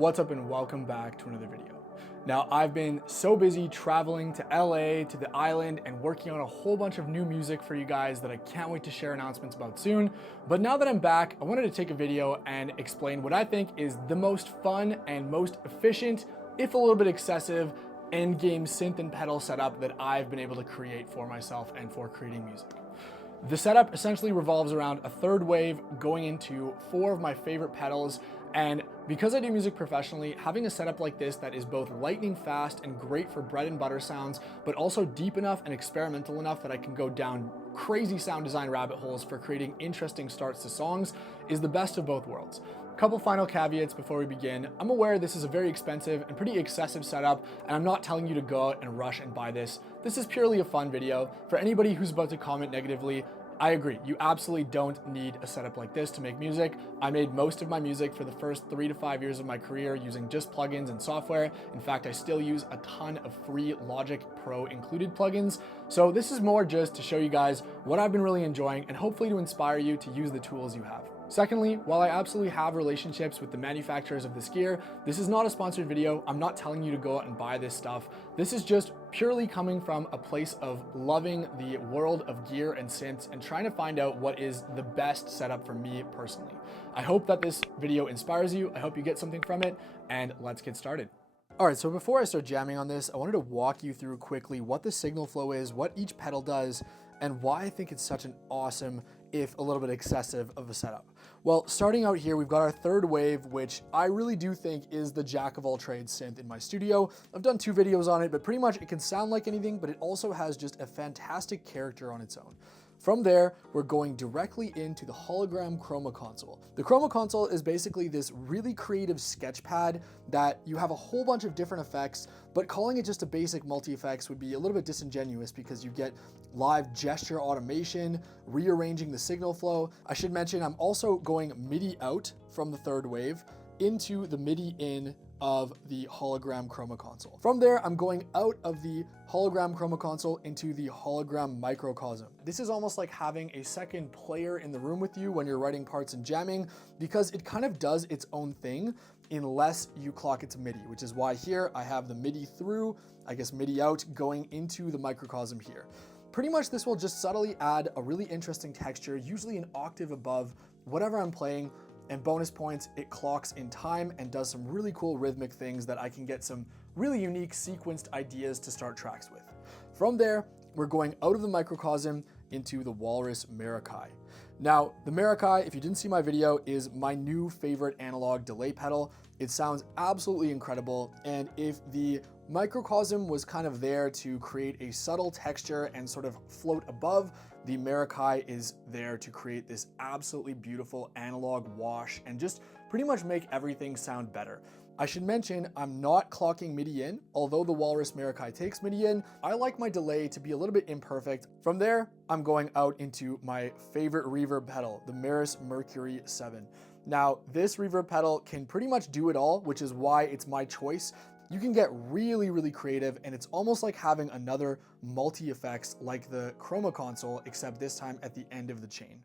What's up and welcome back to another video. Now, I've been so busy traveling to LA, to the island, and working on a whole bunch of new music for you guys that I can't wait to share announcements about soon. But now that I'm back, I wanted to take a video and explain what I think is the most fun and most efficient, if a little bit excessive, endgame synth and pedal setup that I've been able to create for myself and for creating music. The setup essentially revolves around a third wave going into 4 of my favorite pedals, and because I do music professionally, having a setup like this that is both lightning fast and great for bread and butter sounds, but also deep enough and experimental enough that I can go down crazy sound design rabbit holes for creating interesting starts to songs is the best of both worlds. Couple final caveats before we begin. I'm aware this is a very expensive and pretty excessive setup, and I'm not telling you to go out and rush and buy this. This is purely a fun video. For anybody who's about to comment negatively, I agree, you absolutely don't need a setup like this to make music. I made most of my music for the first 3 to 5 years of my career using just plugins and software. In fact, I still use a ton of free Logic Pro included plugins. So this is more just to show you guys what I've been really enjoying and hopefully to inspire you to use the tools you have. Secondly, while I absolutely have relationships with the manufacturers of this gear, this is not a sponsored video. I'm not telling you to go out and buy this stuff. This is just purely coming from a place of loving the world of gear and synths and trying to find out what is the best setup for me personally. I hope that this video inspires you. I hope you get something from it, and let's get started. All right, so before I start jamming on this, I wanted to walk you through quickly what the signal flow is, what each pedal does, and why I think it's such an awesome, if a little bit excessive, of a setup. Well, starting out here, we've got our third wave, which I really do think is the jack of all trades synth in my studio. I've done 2 videos on it, but pretty much it can sound like anything, but it also has just a fantastic character on its own. From there, we're going directly into the hologram chroma console. The chroma console is basically this really creative sketch pad that you have a whole bunch of different effects, but calling it just a basic multi-effects would be a little bit disingenuous because you get live gesture automation, rearranging the signal flow. I should mention I'm also going MIDI out from the third wave into the MIDI in of the hologram chroma console. From there, I'm going out of the hologram chroma console into the hologram microcosm. This is almost like having a second player in the room with you when you're writing parts and jamming, because it kind of does its own thing unless you clock it to MIDI, which is why here I have the MIDI through, I guess MIDI out, going into the microcosm here. Pretty much this will just subtly add a really interesting texture, usually an octave above whatever I'm playing. And bonus points, it clocks in time and does some really cool rhythmic things that I can get some really unique sequenced ideas to start tracks with. From there, we're going out of the microcosm into the WALRUS MERAKI. Now, the MERAKI, if you didn't see my video, is my new favorite analog delay pedal. It sounds absolutely incredible, and if the microcosm was kind of there to create a subtle texture and sort of float above, the MERAKI is there to create this absolutely beautiful analog wash and just pretty much make everything sound better. I should mention I'm not clocking MIDI in, although the WALRUS MERAKI takes MIDI in. I like my delay to be a little bit imperfect. From there, I'm going out into my favorite reverb pedal, the MERIS MERCURY 7. Now, this reverb pedal can pretty much do it all, which is why it's my choice. You can get really, really creative, and it's almost like having another multi-effects like the chroma console, except this time at the end of the chain.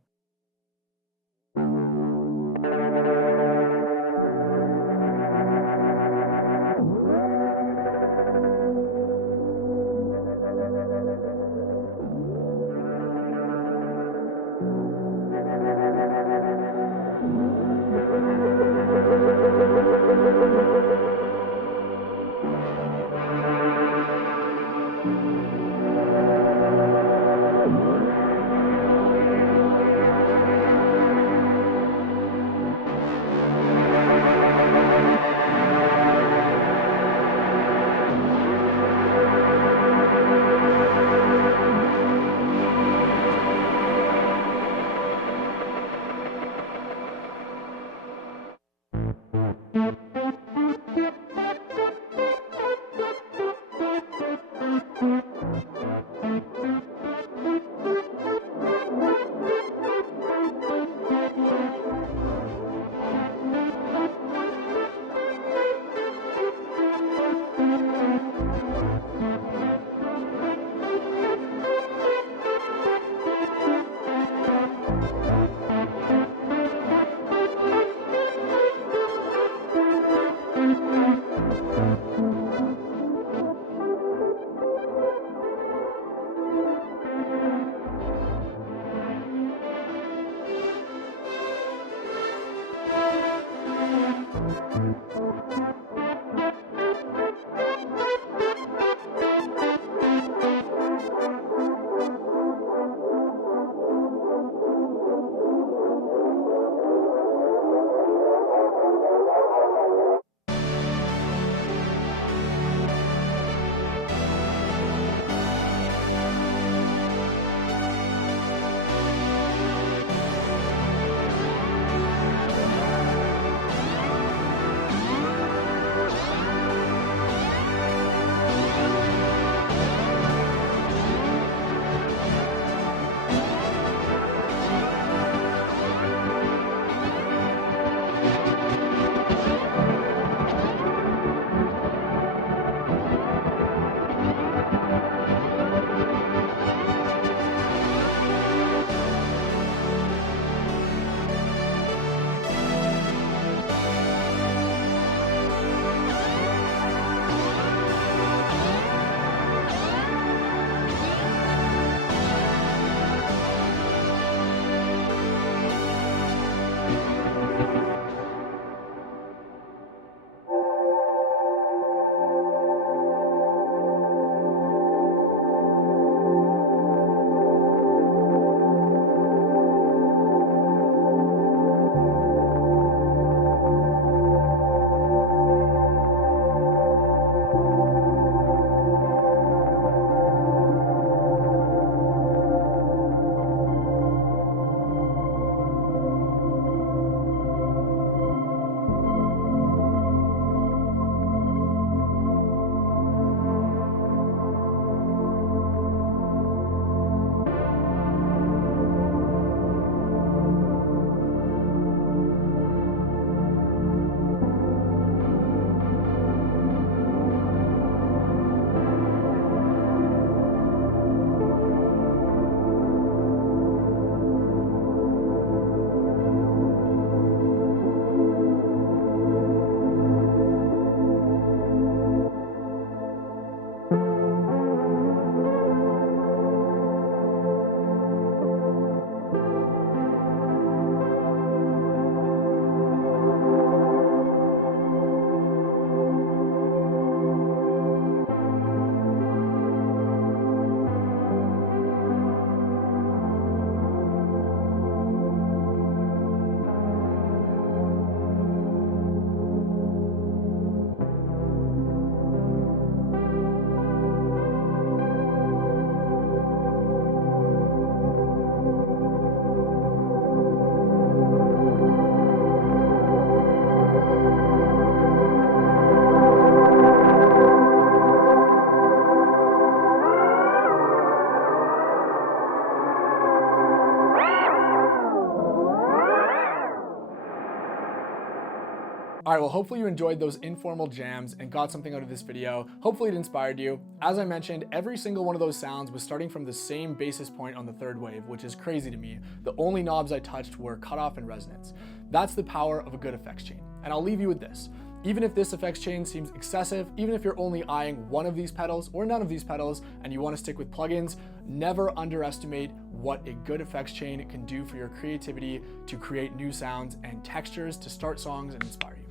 All right, well, hopefully you enjoyed those informal jams and got something out of this video. Hopefully it inspired you. As I mentioned, every single one of those sounds was starting from the same basis point on the third wave, which is crazy to me. The only knobs I touched were cutoff and resonance. That's the power of a good effects chain. And I'll leave you with this. Even if this effects chain seems excessive, even if you're only eyeing one of these pedals or none of these pedals and you want to stick with plugins, never underestimate what a good effects chain can do for your creativity to create new sounds and textures to start songs and inspire you.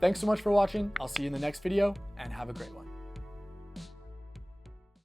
Thanks so much for watching. I'll see you in the next video and have a great one.